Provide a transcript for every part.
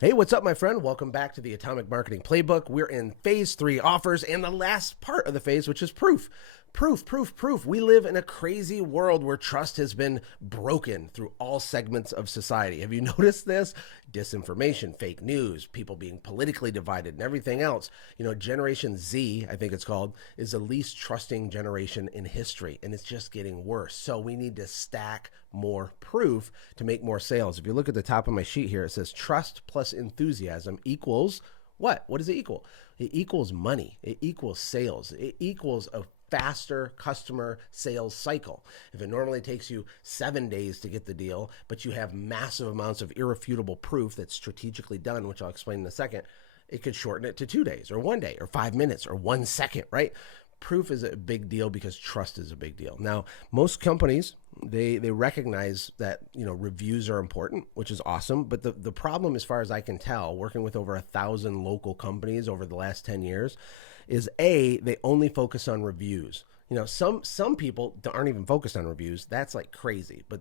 Hey, what's up, my friend? Welcome back to the Atomic Marketing Playbook. We're in phase 3 offers and the last part of the phase, which is proof. Proof, proof, proof. We live in a crazy world where trust has been broken through all segments of society. Have you noticed this? Disinformation, fake news, people being politically divided, and everything else. Generation Z, I think it's called, is the least trusting generation in history, and it's just getting worse. So we need to stack more proof to make more sales. If you look at the top of my sheet here, it says trust plus enthusiasm equals what? What does it equal? It equals money. It equals sales. It equals a faster customer sales cycle. If it normally takes you 7 days to get the deal, but you have massive amounts of irrefutable proof that's strategically done, which I'll explain in a second, it could shorten it to 2 days or 1 day or 5 minutes or 1 second, right? Proof is a big deal because trust is a big deal. Now, most companies, they recognize that reviews are important, which is awesome. But the problem, as far as I can tell, working with over 1,000 local companies over the last 10 years, is they only focus on reviews. Some people aren't even focused on reviews. That's like crazy. But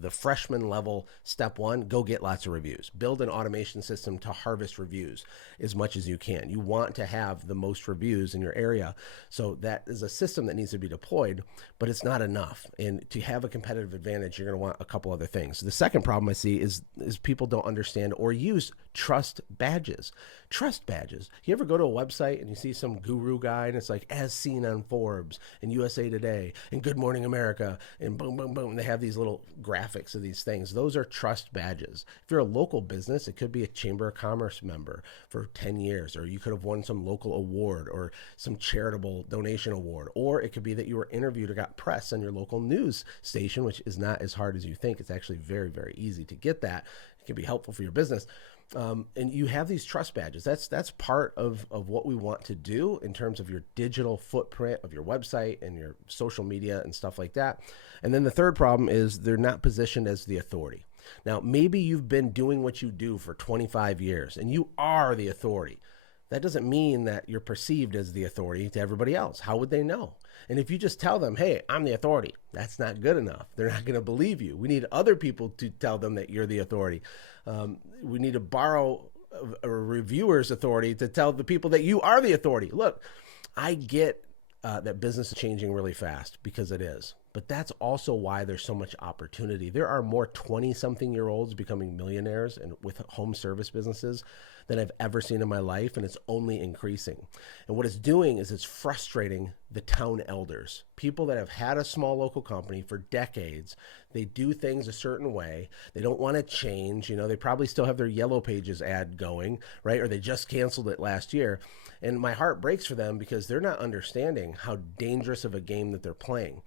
the freshman level step one, go get lots of reviews. Build an automation system to harvest reviews as much as you can. You want to have the most reviews in your area. So that is a system that needs to be deployed, but it's not enough. And to have a competitive advantage, you're going to want a couple other things. The second problem I see is people don't understand or use trust badges. Trust badges. You ever go to a website and you see some guru guy and it's like, as seen on Forbes and USA Today and Good Morning America and boom, boom, boom. They have these little graphics of these things. Those are trust badges. If you're a local business, it could be a Chamber of Commerce member for 10 years, or you could have won some local award or some charitable donation award, or it could be that you were interviewed or got press on your local news station, which is not as hard as you think. It's actually very, very easy to get that. It can be helpful for your business. And you have these trust badges. That's part of what we want to do in terms of your digital footprint of your website and your social media and stuff like that. And then the third problem is they're not positioned as the authority. Now, maybe you've been doing what you do for 25 years and you are the authority. That doesn't mean that you're perceived as the authority to everybody else. How would they know? And if you just tell them, hey, I'm the authority, that's not good enough. They're not going to believe you. We need other people to tell them that you're the authority. We need to borrow a reviewer's authority to tell the people that you are the authority. Look, I get that business is changing really fast, because it is. But that's also why there's so much opportunity. There are more 20-something-year-olds becoming millionaires and with home service businesses than I've ever seen in my life, and it's only increasing. And what it's doing is it's frustrating the town elders, people that have had a small local company for decades. They do things a certain way. They don't want to change. They probably still have their Yellow Pages ad going, right? Or they just canceled it last year. And my heart breaks for them because they're not understanding how dangerous of a game that they're playing.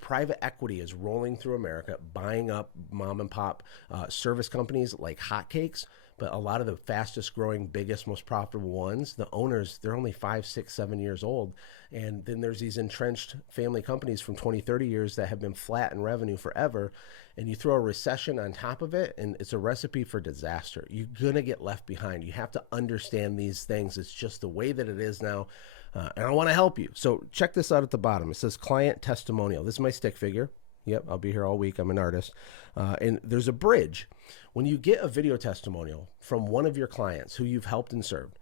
Private equity is rolling through America, buying up mom and pop service companies like hotcakes. But a lot of the fastest growing, biggest, most profitable ones, the owners, they're only 5, 6, 7 years old. And then there's these entrenched family companies from 20, 30 years that have been flat in revenue forever. And you throw a recession on top of it, and it's a recipe for disaster. You're going to get left behind. You have to understand these things. It's just the way that it is now. And I want to help you. So check this out at the bottom. It says client testimonial. This is my stick figure. Yep, I'll be here all week. I'm an artist. And there's a bridge. When you get a video testimonial from one of your clients who you've helped and served,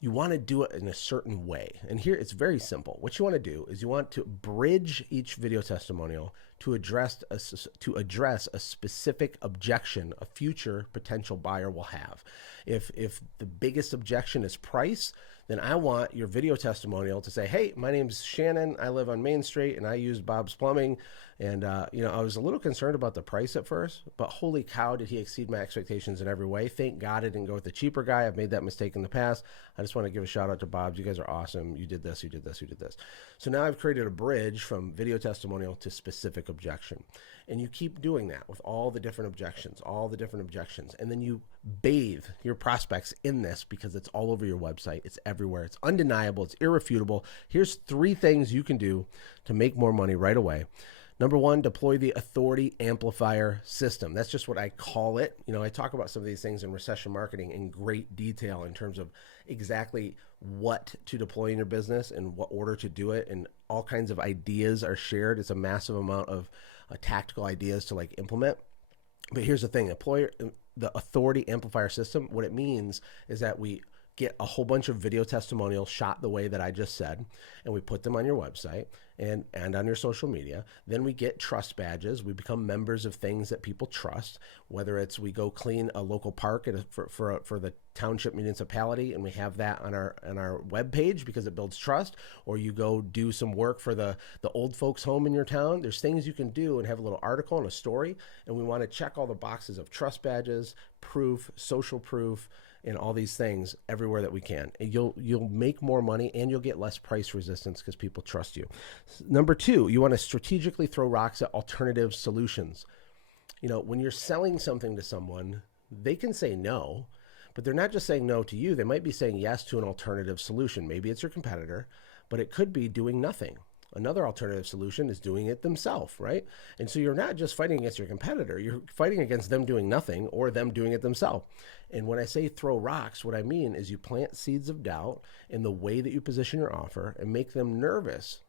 you want to do it in a certain way. And here it's very simple. What you want to do is you want to bridge each video testimonial to address a specific objection a future potential buyer will have. If the biggest objection is price, then I want your video testimonial to say, hey, my name's Shannon. I live on Main Street and I use Bob's Plumbing. And, I was a little concerned about the price at first, but holy cow, did he exceed my expectations in every way. Thank God I didn't go with the cheaper guy. I've made that mistake in the past. I just want to give a shout out to Bob's. You guys are awesome. You did this, you did this, you did this. So now I've created a bridge from video testimonial to specific objection. And you keep doing that with all the different objections. And then you bathe your prospects in this because it's all over your website. It's everywhere. It's undeniable. It's irrefutable. Here's 3 things you can do to make more money right away. Number 1, deploy the authority amplifier system. That's just what I call it. I talk about some of these things in recession marketing in great detail in terms of exactly what to deploy in your business and what order to do it. And all kinds of ideas are shared. It's a massive amount of tactical ideas to implement. But here's the thing, the authority amplifier system, what it means is that we get a whole bunch of video testimonials shot the way that I just said, and we put them on your website and on your social media. Then we get trust badges. We become members of things that people trust, whether it's we go clean a local park for the township municipality, and we have that on our webpage because it builds trust, or you go do some work for the old folks home in your town. There's things you can do and have a little article and a story, and we want to check all the boxes of trust badges, proof, social proof, and all these things everywhere that we can. And you'll make more money, and you'll get less price resistance because people trust you. Number 2, you want to strategically throw rocks at alternative solutions. When you're selling something to someone, they can say no, but they're not just saying no to you. They might be saying yes to an alternative solution. Maybe it's your competitor, but it could be doing nothing. Another alternative solution is doing it themselves, right? And so you're not just fighting against your competitor, you're fighting against them doing nothing or them doing it themselves. And when I say throw rocks, what I mean is you plant seeds of doubt in the way that you position your offer and make them nervous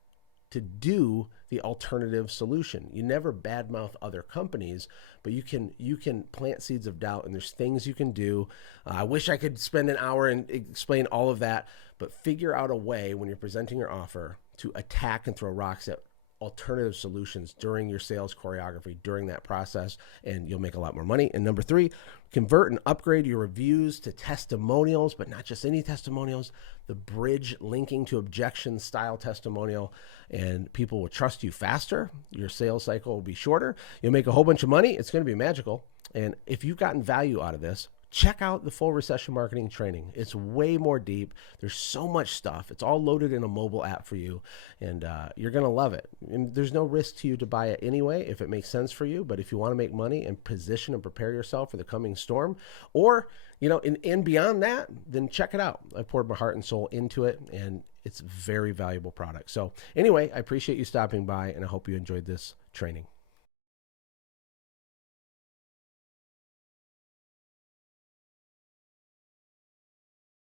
to do the alternative solution. You never badmouth other companies, but you can plant seeds of doubt, and there's things you can do. I wish I could spend an hour and explain all of that, but figure out a way when you're presenting your offer to attack and throw rocks at alternative solutions during your sales choreography, during that process, and you'll make a lot more money. And number 3, convert and upgrade your reviews to testimonials, but not just any testimonials, the bridge linking to objections style testimonial, and people will trust you faster. Your sales cycle will be shorter. You'll make a whole bunch of money. It's going to be magical. And if you've gotten value out of this, check out the full recession marketing training. It's way more deep. There's so much stuff. It's all loaded in a mobile app for you, and you're going to love it. And there's no risk to you to buy it anyway if it makes sense for you. But if you want to make money and position and prepare yourself for the coming storm, or and beyond that, then check it out. I poured my heart and soul into it, and it's a very valuable product. So anyway, I appreciate you stopping by, and I hope you enjoyed this training.